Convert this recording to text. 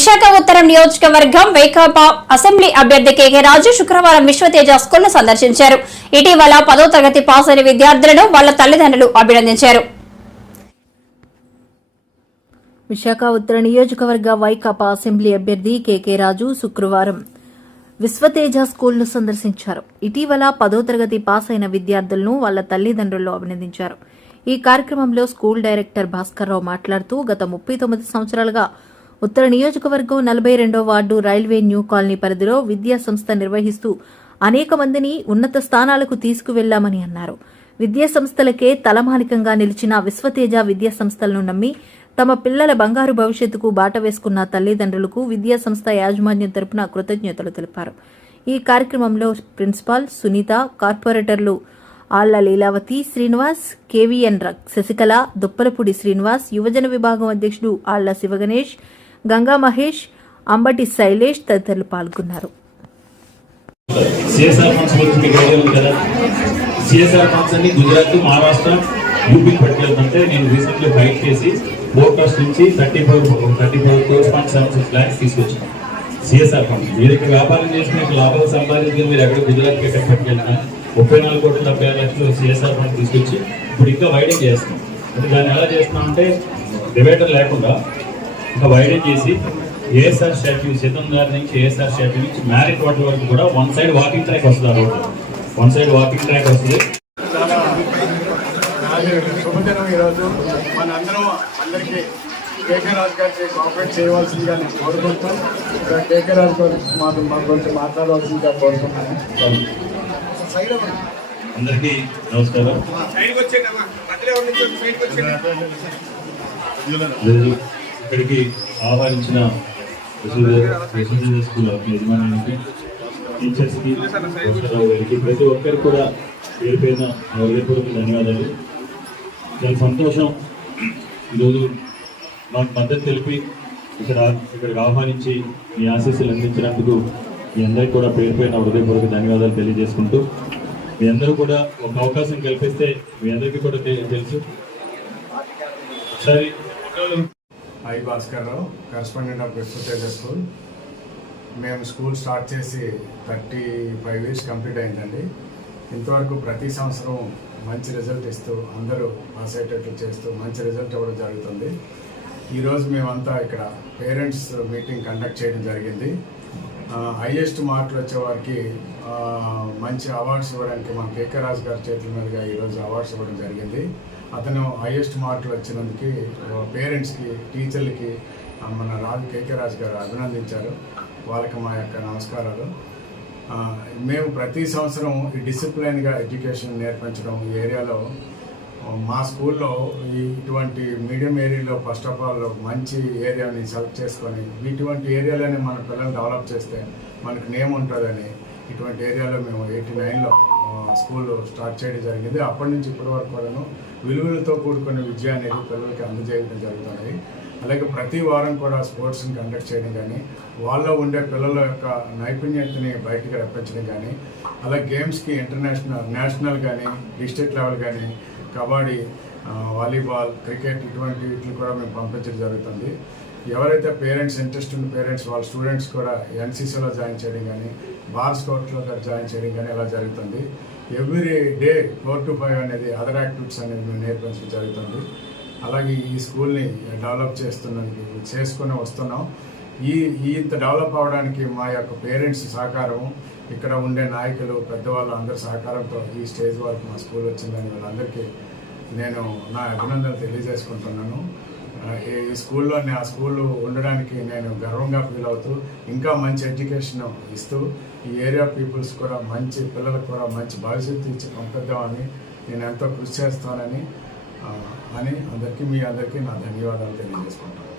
విశాఖ ఉత్తరం నియోజకవర్గం వైకాపా అసెంబ్లీ అభ్యర్థి కేకే రాజు శుక్రవారం విశ్వతేజ స్కూల్ను సందర్శించారు. ఇటీవల 10వ తరగతి పాస్ అయిన విద్యార్థులను వాళ్ల తల్లిదండ్రులు అభినందించారు. విశాఖ ఉత్తర నియోజకవర్గ వైకాపా అసెంబ్లీ అభ్యర్థి కేకే రాజు శుక్రవారం విశ్వతేజ స్కూల్ను సందర్శించారు. ఇటీవల 10వ తరగతి పాస్ అయిన విద్యార్థులను వాళ్ల తల్లిదండ్రులు అభినందించారు. ఈ కార్యక్రమంలో స్కూల్ డైరెక్టర్ భాస్కర్రావు మాట్లాడుతూ గత 39 సంవత్సరాలుగా ఉత్తర నియోజకవర్గం 42వ వార్డు రైల్వే న్యూ కాలనీ పరిధిలో విద్యా సంస్థ నిర్వహిస్తూ అనేక మందిని ఉన్నత స్థానాలకు తీసుకువెళ్లామని అన్నారు. విద్యా సంస్థలకే తలమానికంగా నిలిచిన విశ్వతేజ విద్యా సంస్థలను నమ్మి తమ పిల్లల బంగారు భవిష్యత్తుకు బాట వేసుకున్న తల్లిదండ్రులకు విద్యా సంస్థ యాజమాన్యం తరపున కృతజ్ఞతలు తెలిపారు. ఈ కార్యక్రమంలో ప్రిన్సిపాల్ సునీత, కార్పొరేటర్లు ఆళ్ల లీలావతి, శ్రీనివాస్, కేవీఎన్ శశికళ, దుప్పలపూడి శ్రీనివాస్, యువజన విభాగం అధ్యక్షుడు ఆళ్ల శివగణేష్, గంగా మహేష్, అంబటి శైలేష్ తదితరులు పాల్గొన్నారు. గుజరాత్, మహారాష్ట్ర, యూపీ పట్టుకెళ్తుంటే నేను రీసెంట్లీ ఫైట్ చేసి బోర్డ్ ట్రస్ట్ నుంచి 34.76 lakhs తీసుకొచ్చాను. సిఎస్ఆర్ ఫండ్ మీరు ఇక్కడ వ్యాపారం చేసి మీకు లాభాలు సంపాదించి మీరు ఎక్కడ గుజరాత్కి ఎక్కడ పట్టుకెళ్ళినా 34,76,00,000 సిఎస్ఆర్ ఫండ్ తీసుకొచ్చి ఇప్పుడు ఇంకా వైడింగ్ చేస్తున్నాం. అంటే దాన్ని ఎలా చేస్తున్నామంటే డివైడర్ లేకుండా ఇంకా వైడింగ్ చేసి ఏఎస్ఆర్ స్టాట్యూ సీతంగారి నుంచి ఏఎస్ఆర్ స్టాట్యూ నుంచి మ్యారిట్ వాటర్ వరకు కూడా వన్ సైడ్ వాకింగ్ ట్రాక్ వస్తుంది. ఆ road one side walking track వస్తుంది. శుభదినం. ఈరోజు మనందరం అందరికీ కేకే రాజు గారికి కోఆపరేట్ చేయవలసిందిగా నేను కోరుకుంటూ కేకే రాజు గారికి మా గురించి మాట్లాడవలసిందిగా కోరుకుంటున్నాను. అందరికీ నమస్కారం. ఇక్కడికి ఆహ్వానించిన స్కూల్ యజమానికి, టీచర్స్కి, ప్రతి ఒక్కరికి కూడా పేరు పేరున హృదయపూర్వక ధన్యవాదాలు. చాలా సంతోషం. ఈరోజు మాకు మద్దతు తెలిపి ఇక్కడికి ఆహ్వానించి మీ ఆశీస్సులు అందించినందుకు మీ అందరికీ కూడా పేరు పైన హృదయపూర్వక ధన్యవాదాలు తెలియజేసుకుంటూ, మీ అందరూ కూడా ఒక అవకాశం కల్పిస్తే మీ అందరికీ కూడా తెలుసు. సరే, I Bhaskarrao, correspondent of Vishwateja school. మేము స్కూల్ స్టార్ట్ చేసి 35 years కంప్లీట్ అయిందండి. ఇంతవరకు ప్రతి సంవత్సరం మంచి రిజల్ట్ ఇస్తూ అందరూ పాస్ అయ్యేటట్లు చేస్తూ మంచి రిజల్ట్ ఇవ్వడం జరుగుతుంది. ఈరోజు మేమంతా ఇక్కడ పేరెంట్స్ మీటింగ్ కండక్ట్ చేయడం జరిగింది. హైయెస్ట్ మార్కులు వచ్చే వారికి మంచి అవార్డ్స్ ఇవ్వడానికి మన కేకే రాజు గారి చేతుల మీదుగా ఈరోజు అవార్డ్స్ ఇవ్వడం జరిగింది. అతను హైయెస్ట్ మార్కులు వచ్చినందుకు పేరెంట్స్కి, టీచర్లకి మన కేకే రాజు గారు అభినందించారు. వాళ్ళకి మా యొక్క నమస్కారాలు. మేము ప్రతి సంవత్సరం ఈ డిసిప్లైన్గా ఎడ్యుకేషన్ నేర్పించడం ఈ ఏరియాలో మా స్కూల్లో ఇటువంటి మీడియం ఏరియాలో ఫస్ట్ ఆఫ్ ఆల్ మంచి ఏరియాని సెలెక్ట్ చేసుకొని ఇటువంటి ఏరియాలోనే మన పిల్లల్ని డెవలప్ చేస్తే మనకు నేమ్ ఉంటుందని ఇటువంటి ఏరియాలో మేము 89లో స్కూల్ స్టార్ట్ చేయడం జరిగింది. అప్పటి నుంచి ఇప్పటి వరకు కూడాను విలువలతో కూడుకున్న విద్య అనేది పిల్లలకి అందజేయడం జరుగుతుంది. అలాగే ప్రతి వారం కూడా స్పోర్ట్స్ని కండక్ట్ చేయడం కానీ, వాళ్ళలో ఉండే పిల్లల యొక్క నైపుణ్యతని బయటికి రప్పించడం కానీ, అలాగే గేమ్స్కి నేషనల్ కానీ, డిస్ట్రిక్ట్ లెవెల్ కానీ, కబడ్డీ, వాలీబాల్, క్రికెట్ ఇటువంటి వీటిని కూడా మేము పంపించడం జరుగుతుంది. ఎవరైతే పేరెంట్స్ ఇంట్రెస్ట్ ఉన్న పేరెంట్స్ వాళ్ళ స్టూడెంట్స్ కూడా ఎన్సీసీలో జాయిన్ చేయడం కానీ, బార్ స్కౌట్లో జాయిన్ చేయడం కానీ ఇలా జరుగుతుంది. ఎవ్రీ డే 4 to 5 అనేది అదర్ యాక్టివిటీస్ అనేది మేము నేర్పించడం జరుగుతుంది. అలాగే ఈ స్కూల్ని డెవలప్ చేసుకుని వస్తున్నాం. ఇంత డెవలప్ అవ్వడానికి మా యొక్క పేరెంట్స్ సహకారం, ఇక్కడ ఉండే నాయకులు, పెద్దవాళ్ళు అందరి సహకారంతో ఈ స్టేజ్ వరకు మా స్కూల్ వచ్చిందని వాళ్ళందరికీ నేను నా అభినందనలు తెలియజేసుకుంటున్నాను. ఈ స్కూల్లో ఆ స్కూల్ ఉండడానికి నేను గర్వంగా ఫీల్ అవుతూ ఇంకా మంచి ఎడ్యుకేషన్ ఇస్తూ ఈ ఏరియా పీపుల్స్ కూడా మంచి పిల్లలకు కూడా మంచి భవిష్యత్తు ఇచ్చి పంపిద్దామని నేను ఎంతో కృషి చేస్తానని మీ అందరికీ నా ధన్యవాదాలు తెలియజేసుకుంటాను.